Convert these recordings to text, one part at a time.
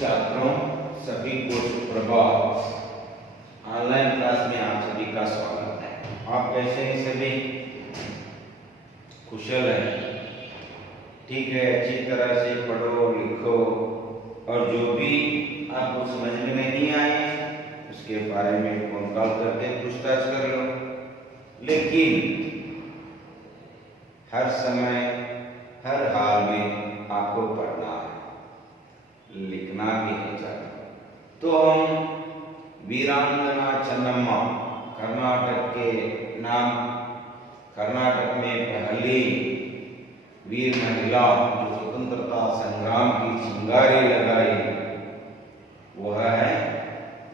छात्रों सभी को सुप्रभात। ऑनलाइन क्लास में आप सभी का स्वागत है। आप कैसे हैं सभी? कुशल हैं? ठीक है, अच्छी तरह से पढ़ो लिखो और जो भी आपको समझ में नहीं आए उसके बारे में फोन कॉल करके पूछताछ कर लो। लेकिन हर समय हर हाल में आपको पढ़ना है, लिखना भी है चाहिए। तो हम वीरांगना चन्नम्मा कर्नाटक में पहली वीर महिला जो स्वतंत्रता संग्राम की चिंगारी लगाई, वह है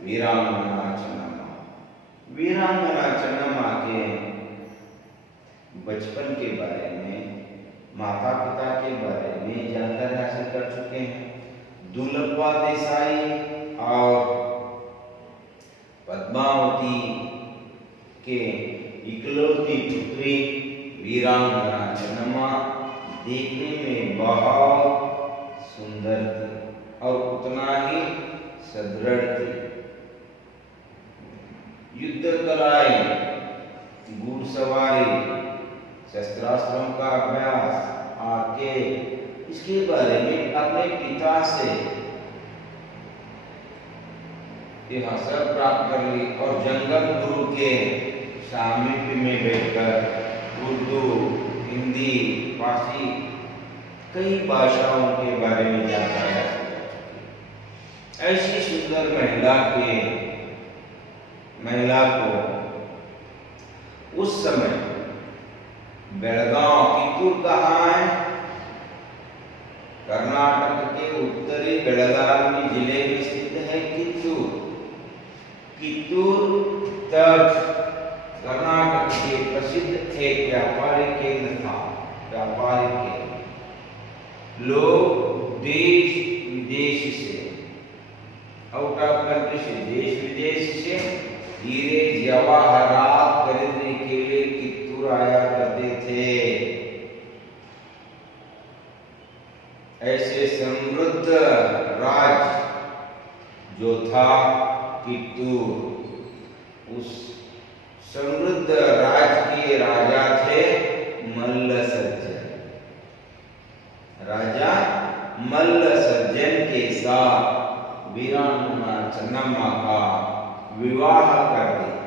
वीरांगना चन्नम्मा। वीरांगना चन्नम्मा के बचपन के बारे में, माता पिता के बारे में जानकारी हासिल कर चुके हैं। दुलप्पा देसाई और पद्मावती के इकलौती पुत्री वीरांगना चन्नम्मा देखने में बहुत सुंदर थी और उतना ही सुदृढ़ थी। युद्ध कलाएं, घुड़सवारी, शस्त्रास्त्रों का अभ्यास आके इसके बारे में अपने पिता से यह सब प्राप्त कर ली और जंगल गुरु के सामिप्य में बैठकर उर्दू, हिंदी, फारसी कई भाषाओं के बारे में जानकारी हासिल कर चुकी। ऐसी सुंदर महिला को उस समय बेलगांव कित्तूर कहाँ है? कर्नाटक के उत्तरी बेलगावी जिले में स्थित है कित्तूर। कित्तूर तक कर्नाटक के प्रसिद्ध एक व्यापारिक केंद्र था। व्यापारिक केंद्र, लोग देश विदेश से, आउट ऑफ कंट्री से, देश विदेश से हीरे जवाहरात खरीदने के लिए कित्तूर आया करते थे। ऐसे समृद्ध राज्य जो था कित्तूर, उस समृद्ध राज्य के राजा थे मल्लसर्जन। राजा मल्लसर्जन के साथ वीरांगना चन्नम्मा का विवाह कर दिया।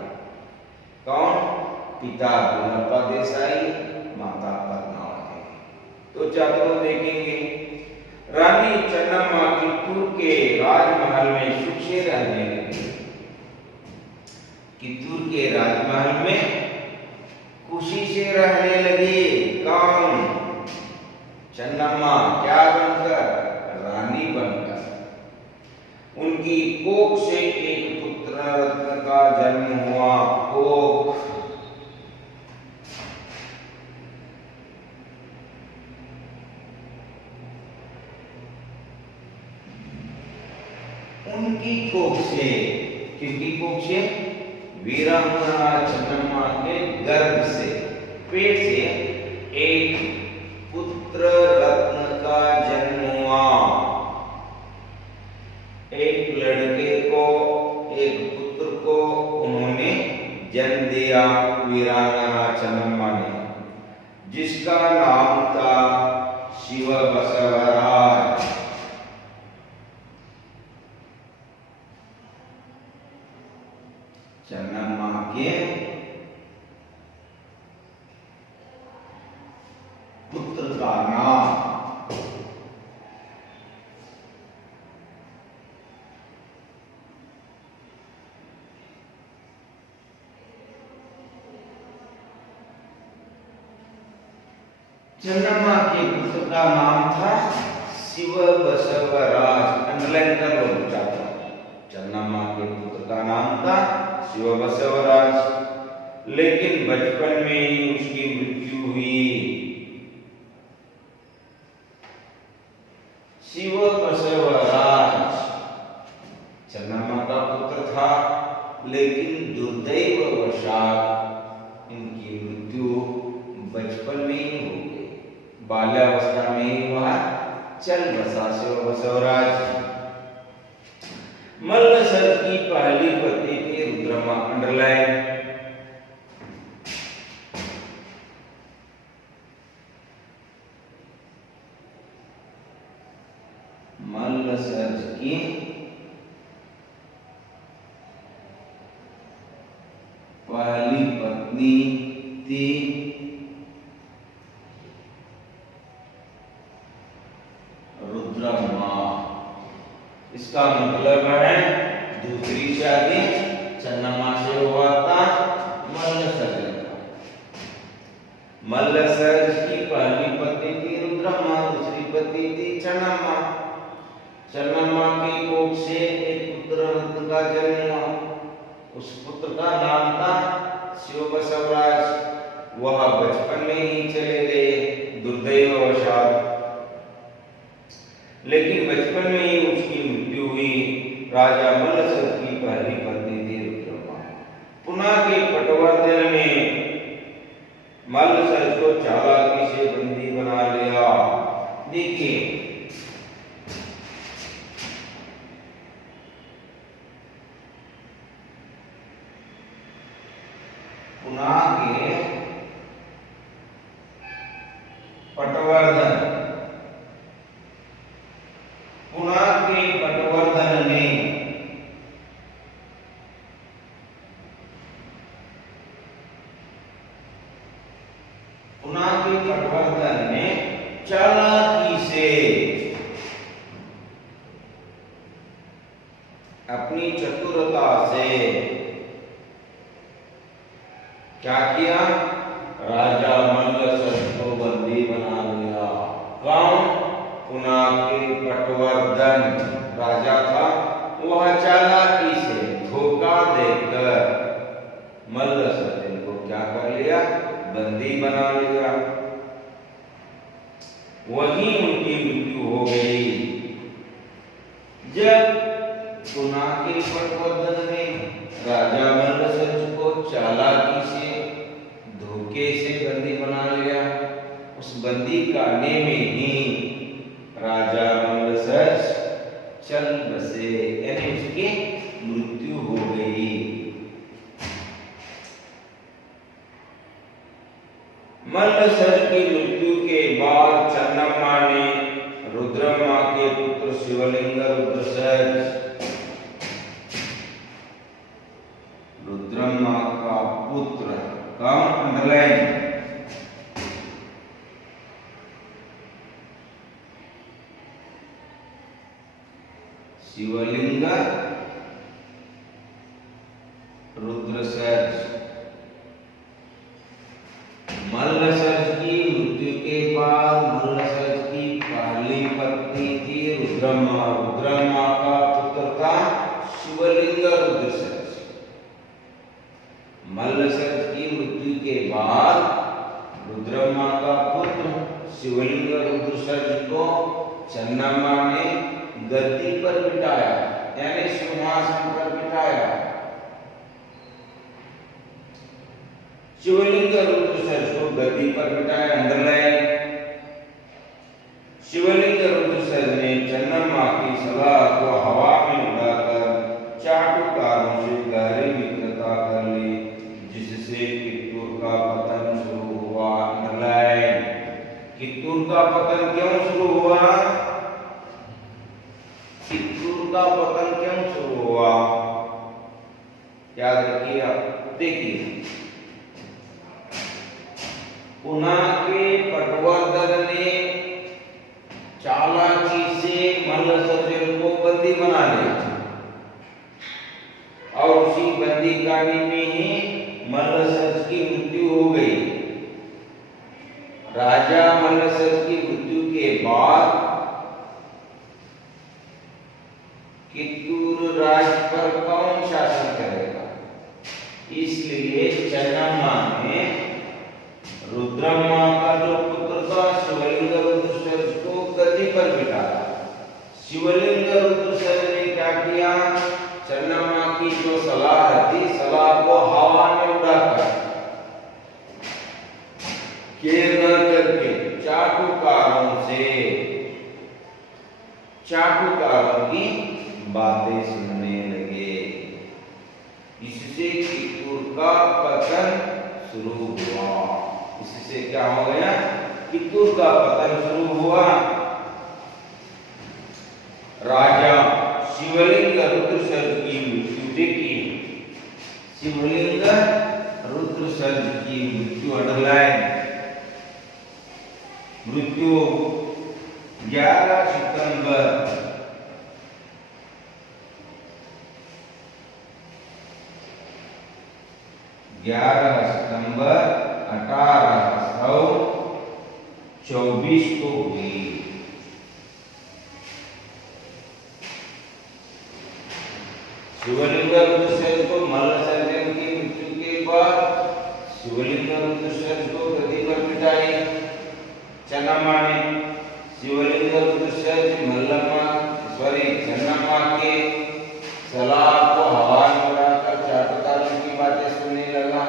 कौन? पिता दुलप्पा देसाई, माता पद्मावती। तो छात्रों देखेंगे, रानी चन्नम्मा कित्तूर के राजमहल में सुख से रहने लगी। कित्तूर के राजमहल में खुशी से रहने लगी। कौन? चन्नम्मा। क्या बनकर? रानी बनकर। उनकी कोख से एक पुत्र रत्न का जन्म हुआ। कोख, उनकी कोख से, किसकी कोख से? वीरांगना चन्नम्मा के गर्भ से, पेट से एक पुत्र रत्न का जन्म हुआ। एक लड़के को, एक पुत्र को उन्होंने जन्म दिया वीरांगना चन्नम्मा ने, जिसका नाम था शिव बसवराज। चन्नम्मा के पुत्र का नाम चन्नम्मा के पुत्र का नाम था शिव बसवराज। अंडरलाइन कर लो छात्रों, चन्नम्मा के पुत्र का नाम था शिव बसवराज। लेकिन बचपन में ही उसकी मृत्यु हुई। शिव बसवराज चन्नम्मा का पुत्र था, लेकिन दुर्दैववशात इनकी मृत्यु बचपन में ही हो गई। बाल्यावस्था में ही वह चल बसा शिव बसवराज। मल्लसर्ज की पहली पत्नी थी रुद्रमा, अंडरलाइन। मल्लसर्ज की पहली पत्नी थी रुद्रमा। इसका मतलब है दूसरी शादी चन्नम्मा से हुआ था मल्लसर्ज का। मल्लसर्ज की पहली पत्नी थी रुद्रमा, दूसरी पत्नी थी चन्नम्मा। चन्नम्मा की कोख से एक पुत्र रुद्र का जन्म हुआ। उस पुत्र का नाम था शिवबसवराज। वह बचपन में ही चले गए दुर्दैववशात, लेकिन बचपन में ही उसकी मृत्यु हुई। राजा मल्लसर्ज की पहली पत्नी थी रुद्रमा। पुनः के पटवर्धन में मल्लसर्ज को चालाकी से बंदी बना लिया। देखिए पुनः के पटवर्धन, पुनः के पटवर्धन में चालाकी से अपनी चतुरता से क्या किया? राजा मल्लसर्ज को बंदी बना लिया। कौन? पुनः के पटवर्धन राजा था। वह चालाकी से धोखा देकर मल्लसर्ज को क्या कर लिया? बंदी बना लिया। वहीं उनकी मृत्यु हो गई। जब पुनः के पटवर्धन ने राजा मल्लसर्ज को चालाकी से धोखे से बंदी बना लिया, उस बंदी खाने में ही राजा मल्लसर्ज चल बसे, यानी उसकी मृत्यु हो गई। मल्लसर्ज की मृत्यु के बाद चन्नम्मा ने रुद्रम्मा के पुत्र शिवलिंग रुद्रम्मा का पुत्र कौन? अंडरलाइन। शिवलिंग रुद्रसर्ज। मल्लसर्ज की मृत्यु के बाद मल्लसर्ज की पहली पत्नी थी रुद्रम्मा। रुद्रम्मा का पुत्र था शिवलिंग रुद्रसर्ज। मल्लसर्ज की मृत्यु के बाद रुद्रम्मा का पुत्र शिवलिंग रुद्रसर्ज को चन्नम्मा ने गद्दी पर बिठाया, यानी सिंहासन पर बिठाया। शिवलिंग रुद्रसर्ज को गद्दी पर बिठाया, अंडरलाइन। शिवलिंग रुद्रसर्ज ने चन्नम्मा की सलाह को हवा में उड़ाकर चाटुकारों से गहरी मित्रता कर ली, जिससे कित्तूर का पतन शुरू हुआ, अंडरलाइन। कित्तूर का पतन क्यों शुरू हुआ? कित्तूर का पतन क्यों शुरू हुआ? याद रखिए आप। देखिए पुनः के पटवर्धन ने चालाकी से मल्लसर्ज को बंदी बना लिया और उसी बंदी खाने में ही मल्लसर्ज की मृत्यु हो गई। राजा मल्लसर्ज की मृत्यु के बाद कित्तूर राज्य पर कौन शासन करेगा? इसलिए चन्नम्मा ने रुद्रम्मा का जो पुत्र था शिवलिंग रुद्रसर्ज को गद्दी पर बिठाया। शिवलिंग रुद्रसर्ज ने क्या किया? चन्नम्मा की जो सलाह थी, सलाह को हवा में उड़ाकर करके चाटुकारों की बातें सुनने लगे। इससे कित्तूर का पतन शुरू हुआ। इससे क्या हो गया? कित्तूर का पतन शुरू हुआ। राजा शिवलिंग रुद्रसर्ज की मृत्यु देखी। शिवलिंग रुद्रसर्ज की मृत्यु अंडरलाइन मृत्यु 11 सितंबर 1824 को हुई। शिवलिंग रुद्रसर्ज को मल्लसर्जन की मृत्यु के बाद शिवलिंग रुद्रसर्ज को गद्दी पर बिठाई चन्नम्मा ने। शिवलिंग रुद्रसर्ज चन्नम्मा के सलाह को हवा में उड़ाकर चाटुकारों की बातें सुनने लगा।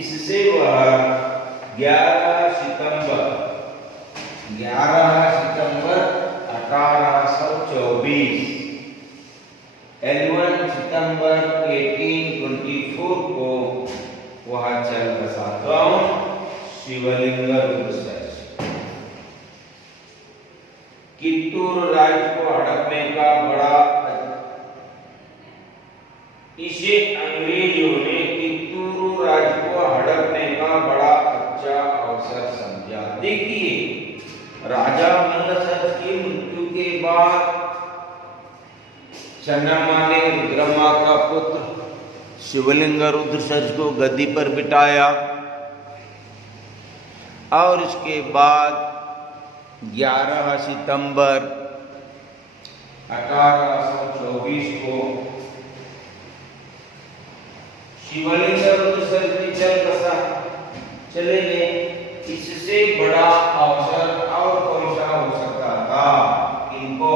इससे वह 11 सितंबर 1824 11 सितंबर 1824 को वह चल बसा। कौन? शिवलिंग रुद्रसर्ज। कित्तूर राज्य को हड़पने का बड़ा इसे अंग्रेजों ने कित्तूर राज्य को हड़पने का बड़ा अच्छा अवसर समझा। देखिए, राजा मल्लसर्ज की मृत्यु के बाद चन्नम्मा ने रुद्रम्मा का पुत्र शिवलिंग रुद्रसर्ज को गद्दी पर बिठाया और इसके बाद 11 सितंबर 1824 को शिवलिंग रुद्रसर्ज चल बसा चले गए। इससे बड़ा अवसर और कौन सा हो सकता था? इनको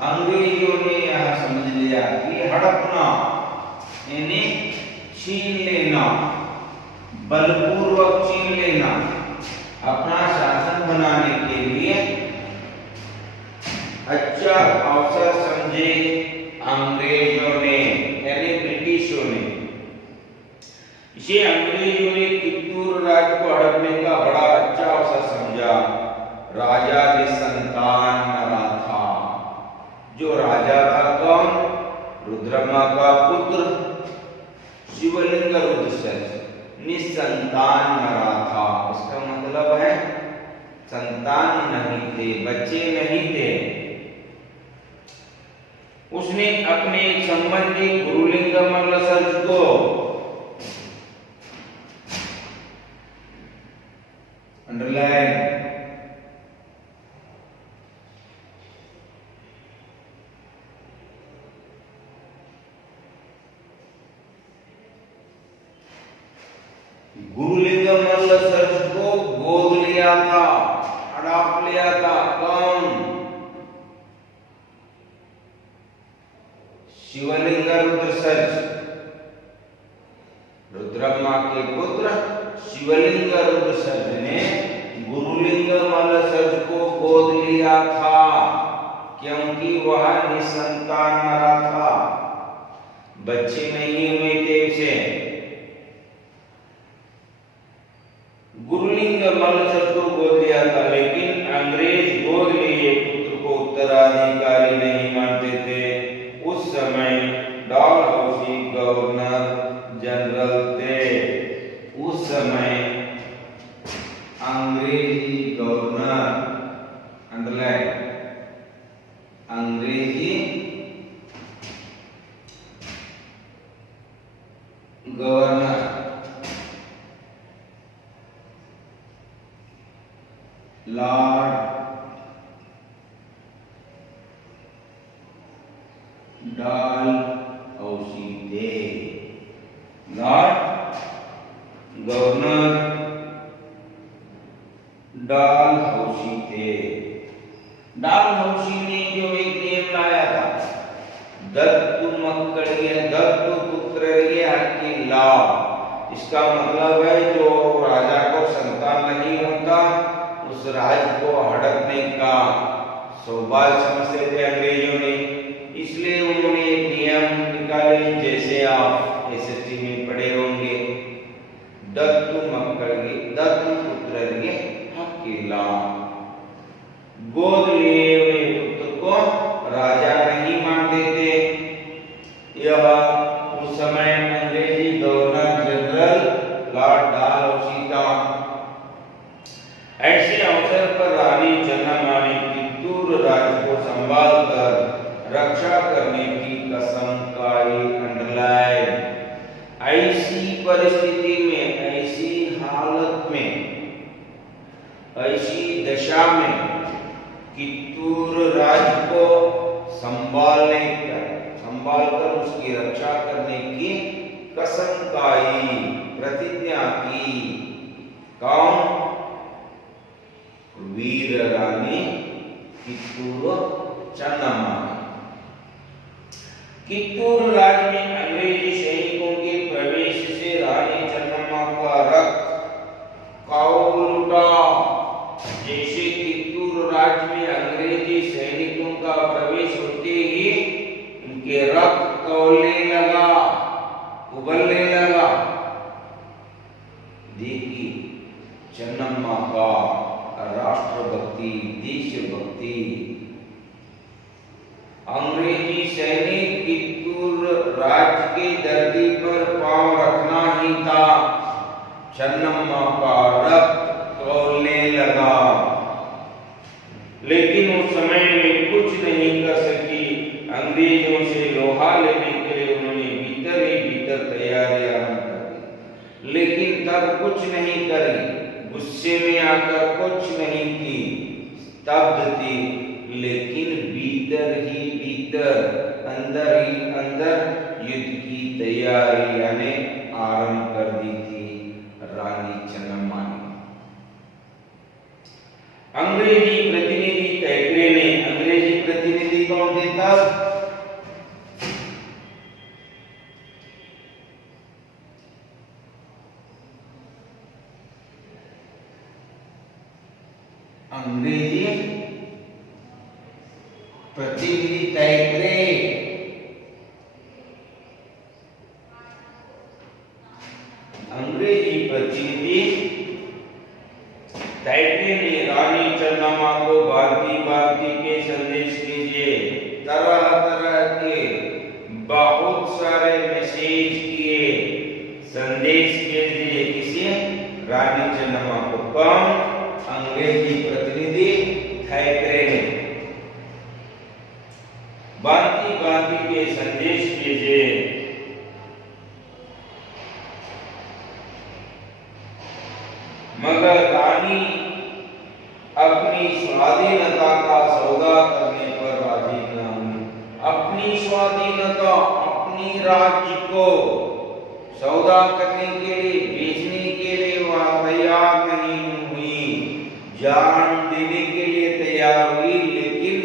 अंग्रेजों ने यह समझ लिया कि हड़पना यानी छीन लेना, बलपूर्वक छीन लेना, अपना शासन बनाने के लिए अच्छा अवसर समझे अंग्रेजों ने यानी ब्रिटिशों ने। इसे अंग्रेजों ने कित्तूर राज्य को हड़पने का बड़ा अच्छा अवसर समझा। राजा निसंतान मरा था। जो राजा था कौन? रुद्रम्मा का पुत्र शिवलिंग रुद्रसर्ज निसंतान मरा था। उसका मतलब है संतान नहीं थे, बच्चे नहीं थे। उसने अपने संबंधी गुरुलिंग मल्लसर्ज को अंडरलाइन गुरुलिंग मल्लसर्ज को गोद लिया था, अडॉप्ट लिया था। कौन? शिवलिंग रुद्रसर्ज। रुद्रम्मा के पुत्र शिवलिंग रुद्रसर्ज ने गुरुलिंग मल्लसर्ज को गोद लिया था क्योंकि वह निसंतान मरा था, बच्चे नहीं हुए थे उसे। गुरुलिंग मल्लसर्ज को गोद लिया था, लेकिन अंग्रेज गोद लिए पुत्र को उत्तराधिकारी नहीं मानते थे। उस समय डलहौसी गवर्नर जनरल थे। उस समय अंग्रेजी गवर्नर अंडरलाइन अंग्रेजी गवर्नर लॉर्ड डलहौसी थे। लॉर्ड गवर्नर डलहौसी थे। डलहौसी ने जो एक नियम लाया था, दत्तु मक्कड़िये दत्तु पुत्ररिये हक्की लॉ। इसका मतलब है जो राजा को संतान नहीं होता उस राज्य को हड़पने का सो बाल समझते थे अंग्रेजों ने, इसलिए उन्होंने एक नियम निकाले, जैसे आप एसएसटी में पढ़े होंगे, दत्तु मक्कड़गे दत्तु पुत्रगे हक्किला। गोद लिए हुए पुत्र को राजा नहीं मानते थे। यह उस समय अंग्रेजी गवर्नर जनरल लॉर्ड डालहौसी था। ऐसे अवसर पर रानी चन्नम्मा ने कित्तूर राज्य को संभाल कर रक्षा करने की कसम खाई, अंडरलाइन। ऐसी परिस्थिति में, ऐसी हालत में, ऐसी दशा में कित्तूर राज्य को संभाल कर उसकी रक्षा करने की कसम खाई, प्रतिज्ञा की। कौन? वीर रानी कित्तूर चन्नम्मा। कित्तूर राज्य में अंग्रेजी सैनिकों के प्रवेश से रानी चन्नम्मा का रक्त खौल उठा। जैसे कित्तूर राज्य में अंग्रेजी सैनिकों का प्रवेश होते ही उनके रक्त खौलने लगा, उबलने लगा। देखिए चन्नम्मा का राष्ट्रभक्ति, देशभक्ति। अंग्रेजी सैनिक कित्तूर राज्य की धरती पर पांव रखना ही था, चन्नम्मा का रक्त खौलने लगा। लेकिन उस समय में कुछ नहीं कर सकी। अंग्रेजों से लोहा लेने के लिए उन्होंने भीतर ही भीतर तैयारियां आरंभ कर दी, लेकिन तब कुछ नहीं करी। गुस्से में आकर कुछ नहीं की, स्तब्ध थी, लेकिन भीतर ही भीतर, अंदर ही अंदर युद्ध की तैयारी यानी आरंभ कर दी थी रानी चन्नम्मा ने। अंग्रेजी प्रतिनिधि टैक्रे ने, अंग्रेजी प्रतिनिधि कौन थे तब? अंग्रेजी प्रतिनिधि टैक्रे। अंग्रेजी प्रतिनिधि टैक्रे ने रानी चन्नम्मा को भांति के संदेश भेजे, तरह तरह के बहुत सारे मैसेज किए, संदेश भेजे। किसे? रानी चन्नम्मा को। कौन? अंग्रेजी प्रतिनिधि टैक्रे ने भांति के संदेश भेजे। मगर रानी अपनी स्वाधीनता का सौदा करने पर राजी न हुई। अपनी स्वाधीनता, अपनी राज्य को सौदा करने के लिए, बेचने के लिए वह तैयार नहीं हुई। जान देने के लिए तैयार हुई, लेकिन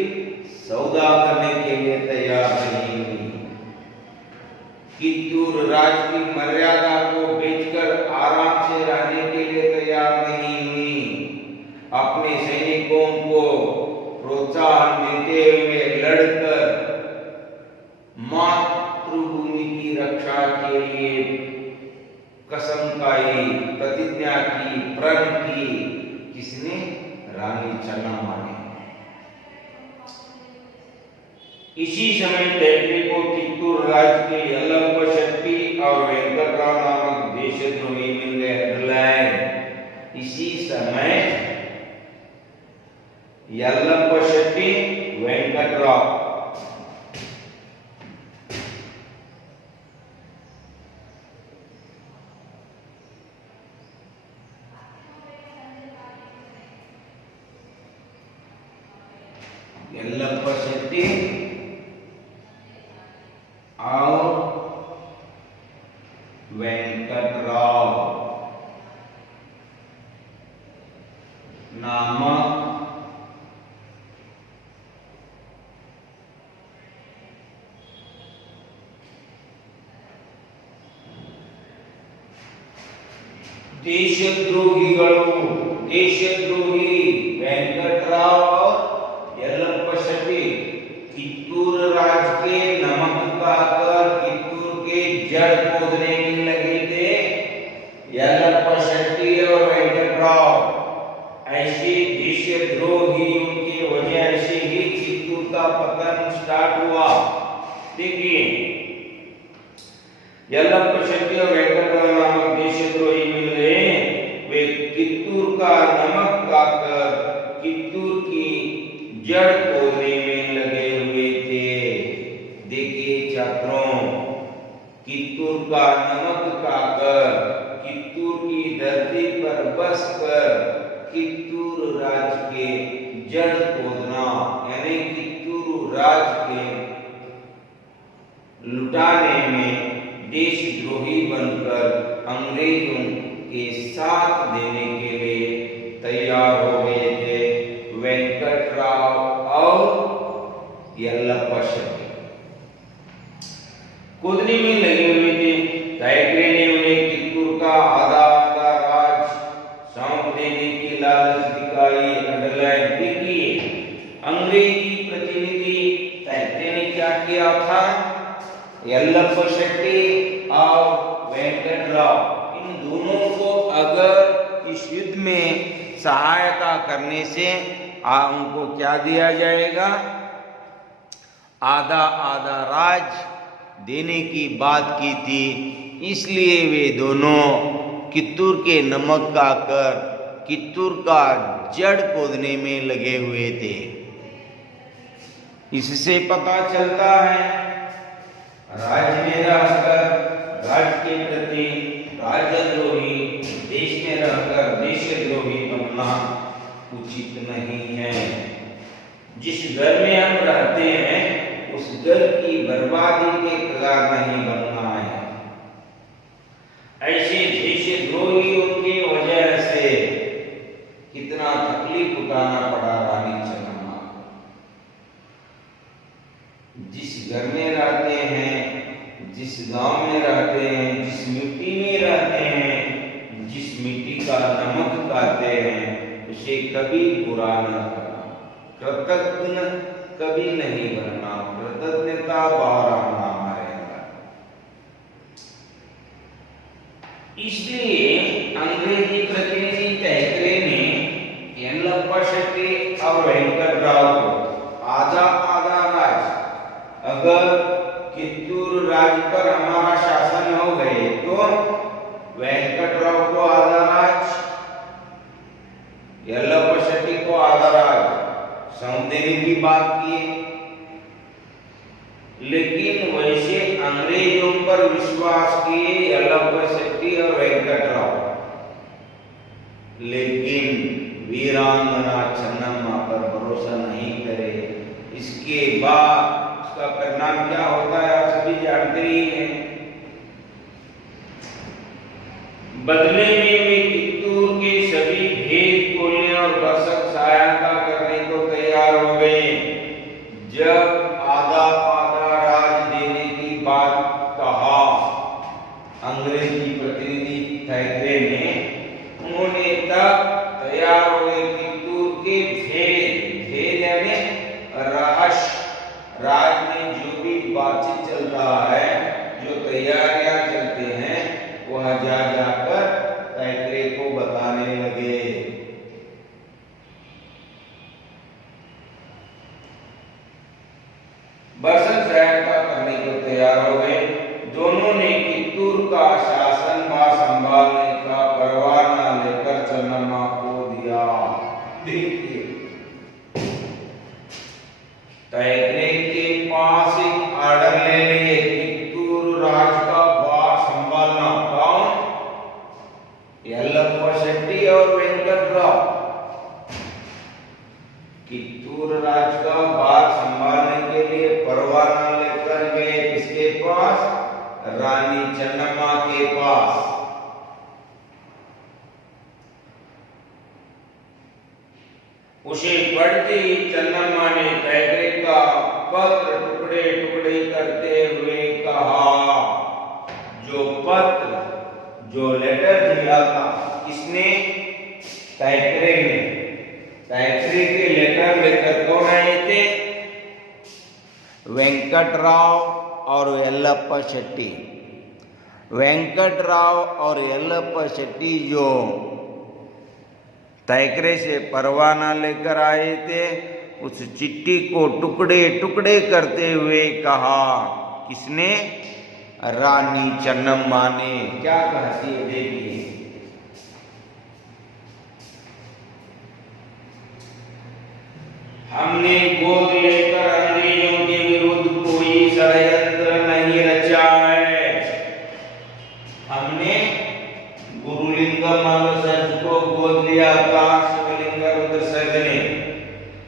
सौदा करने के लिए तैयार नहीं हुई। कित्तूर राज्य की मर्यादा को बेचकर आराम से रहने के लिए तैयार नहीं हुई। अपने सैनिकों को प्रोत्साहन देते हुए लड़कर मातृभूमि की रक्षा के लिए कसम खाई, प्रतिज्ञा की, प्रण की। किसने? रानी चन्नम्मा ने। इसी समय टैक्रे को कित्तूर राज्य के यल्लप्पा शेट्टी और वेंकटराव नामक देशद्रोही मिल गए। इसी समय यल्लप्पा शेट्टी, वेंकटराव यल्लप्पा शेट्टी और वेंकटराव नामक ದೇಶದ್ರೋಹಿ ವೆಂಕಟರಾವ್ और यल्लप्पा जड़ खोदने में लगे थे यल्लप्पा शेट्टी और वेंकटराव। ऐसे देशद्रोहियों की वजह से ही चित्तूर का पतन स्टार्ट हुआ। देखिए, यल्लप्पा शेट्टी और वेंकटराव नामक देशद्रोही मिल गए। वे कित्तूर का नमक खाकर कित्तूर की जड़ खोदने में लगे हुए थे। देखिए छात्रों, कित्तूर का नमक खाकर कित्तूर की धरती पर बसकर कित्तूर राज्य के जड़ खोदना, यानी कित्तूर राज्य के लुटाने में देशद्रोही बनकर अंग्रेजों के साथ देने के लिए तैयार हो गए थे वेंकटराव और यल्लप्पा शेट्टी। खोदने में लगे हुए थे। टाइग्रे ने उन्हें कित्तूर का आधा आधा राज सौंप देने की लालच दिखाई। अंडरलाइन कीजिए, अंग्रेजी प्रतिनिधि टाइग्रे ने क्या किया था? यल्लप्पा शेट्टी और वेंकटराव, इन दोनों को अगर इस युद्ध में सहायता करने से उनको क्या दिया जाएगा? आधा आधा राज देने की बात की थी। इसलिए वे दोनों कित्तूर के नमक खाकर कित्तूर का जड़ खोदने में लगे हुए थे। इससे पता चलता है राज्य में रहकर राज्य के प्रति राजद्रोही, देश में रहकर देशद्रोही बनना उचित नहीं है। जिस घर में हम रहते हैं उस घर की बर्बादी के कगार नहीं बनना है। ऐसे देशद्रोहियों की वजह से कितना तकलीफ उठाना पड़ा रानी चन्नम्मा। जिस घर में रहते हैं, जिस गांव में रहते हैं, जिस मिट्टी में रहते हैं, जिस मिट्टी का नमक खाते हैं, उसे कभी बुरा न करना, कृतज्ञ कभी नहीं बनना, कृतज्ञता बाहर आना रहेगा। इसलिए अंग्रेजी प्रतिनिधि टाइग्रे ने यल्लप्पा शेट्टी और वेंकटराव को आधा आधा राज, अगर कित्तूर राज्य पर हमारा शासन हो गए तो वेंकटराव को आधा राज, यल्लप्पा शेट्टी को आधा राज सौंप देने की बात की। लेकिन वैसे अंग्रेजों पर विश्वास किए यल्लप्पा शेट्टी और वेंकटराव, लेकिन वीरांगना चन्नम्मा पर भरोसा नहीं करे। इसके बाद उसका परिणाम क्या होता है आप सभी जानते ही हैं। बदले में वे कित्तूर के सभी भेद खोलने और भरसक सहायता करने को तैयार हो गए। जब आधा आधा राज देने की बात कहा अंग्रेजी प्रतिनिधि टाइग्रे ने, उन्होंने तब तैयार हो गए कित्तूर के भेद यानी रहस्य, राज में जो भी बातचीत चल रहा है, जो तैयारियां चलते हैं, वह जा जाकर टाइग्रे को बताने लगे। बरसत सहायता करने को तैयार हो गए। दोनों ने कित्तूर का शासन संभालने का परवाना लेकर चन्नम्मा को दिया। देखिए, टाइग्रे के पास एक ऑर्डर ले लिए कित्तूर राज्य का भार संभालना। कौन? यल्लप्पा शेट्टी और वेंकटराव कित्तूर राज्य का भार संभालने के लिए परवाना लेकर गए। किसके पास? रानी चन्नम्मा के पास। उसे पढ़ते ही चन्नम्मा ने टाइग्रे का पत्र टुकड़े टुकड़े करते हुए कहा, जो पत्र, जो लेटर दिया था, किसने? टाइग्रे ने। टाइग्रे के लेटर लेकर कौन आए थे? वेंकटराव और यल्लप्पा शेट्टी। वेंकटराव और यल्लप्पा शेट्टी जो तैकरे से परवाना लेकर आए थे, उस चिट्ठी को टुकड़े टुकड़े करते हुए कहा। किसने? रानी चन्नम्मा ने। क्या कहती है देखिए। हमने गोद लेकर अंग्रेजों के विरुद्ध कोई षड्यंत्र नहीं रचा है। हमने गुरुलिंगम सर्ज को गोद लिया था, शिवलिंग रुद्र सर्ज ने।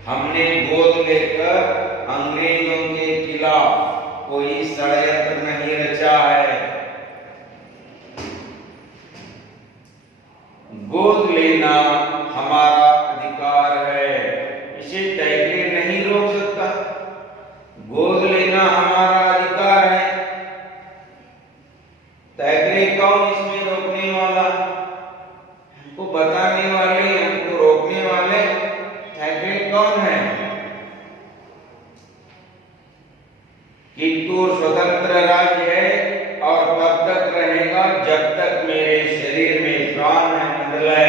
हमने गोद लेकर अंग्रेजों के खिलाफ कोई षड्यंत्र नहीं रचा है। गोद लेना हमारा अधिकार है, इसे तैकरे नहीं रोक सकता। गोद लेना हमारा अधिकार है। तैकरे कौन इसमें रोकने वाला? हमको बताने वाले, हमको रोकने वाले तैकरे कौन है? कित्तूर स्वतंत्र राज्य है और तब तक रहेगा जब तक मेरे शरीर में प्राण है।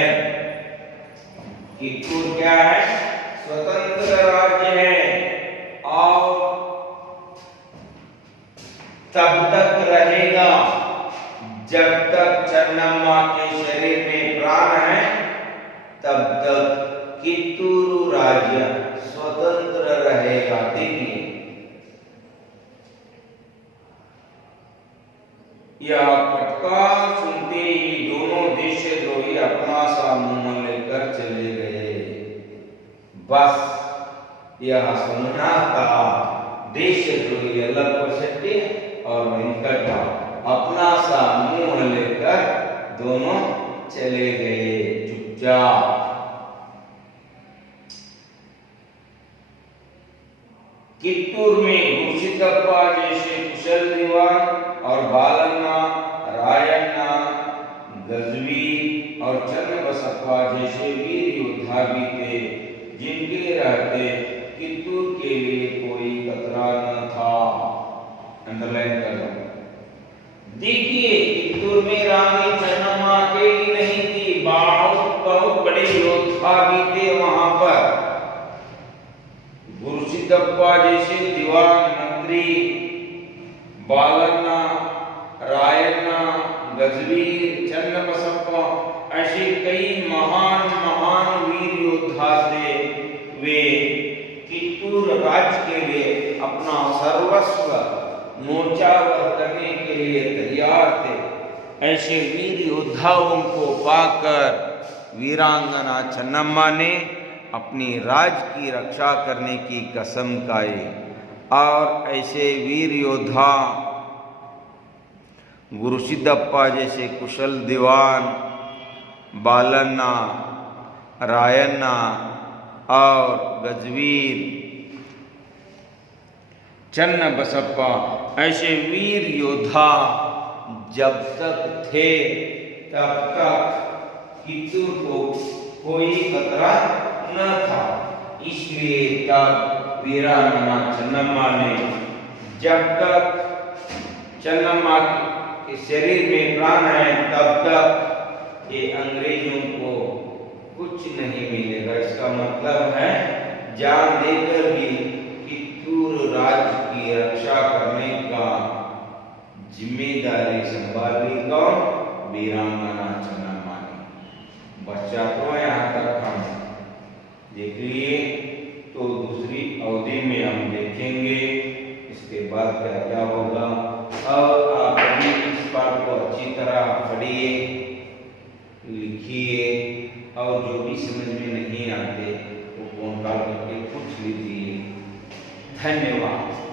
कित्तूर क्या है? स्वतंत्र राज्य है और तब तक रहेगा जब तक चन्नम्मा के शरीर में प्राण है, तब तक कित्तूर राज्य स्वतंत्र रहेगा। देखिए, यह पटका सुनते ही दोनों देशद्रोही अपना सा मुंह लेकर चले गए। बस यह सुनना था। देशद्रोही यल्लप्पा शेट्टी और वेंकटराव अपना सा मुंह लेकर दोनों चले गए चुपचाप। कित्तूर में गुरुसिद्धप्पा जैसे कुशल दीवान और बालन्ना, रायन्ना, गजवीर और चन्नबसप्पा जैसे वीर योद्धा भी थे, जिनके रहते कित्तूर के लिए कोई खतरा न था। अंडरलाइन कर लो। देखिए, कित्तूर में रानी चन्नम्मा अकेली नहीं थी, बहुत बड़े योद्धा भी थे वहां पर। गुरुसिद्धप्पा जैसे दीवान, मंत्री, बालन्ना, रायन्ना, गजवीर, चन्नबसप्पा ऐसे कई महान महान वीर योद्धा थे। वे कित्तूर राज्य के लिए अपना सर्वस्व न्योछावर करने के लिए तैयार थे। ऐसे वीर योद्धाओं को पाकर वीरांगना चन्नम्मा ने अपनी राज्य की रक्षा करने की कसम खाई और ऐसे वीर योद्धा गुरुसिद्धप्पा जैसे कुशल दीवान, बालन्ना, रायन्ना और गजवीर, चन्नबसप्पा ऐसे वीर योद्धा जब तक थे तब तक कित्तूर को कोई खतरा न था। इसलिए तब वीरांगना चन्नम्मा ने, जब तक चन्नम्मा के शरीर में प्राण है तब तक ये अंग्रेजों को कुछ नहीं मिलेगा। इसका मतलब है जान देकर भी कित्तूर राज्य की रक्षा करने का जिम्मेदारी संभाली कौन? वीरांगना चन्नम्मा ने। बच्चा तो यहाँ तक हम देख लिए, तो दूसरी अवधि में हम देखेंगे इसके बाद क्या क्या होगा। और आप भी इस पाठ को अच्छी तरह पढ़िए, लिखिए और जो भी समझ में नहीं आते वो फोन कॉल करके पूछ लीजिए। धन्यवाद।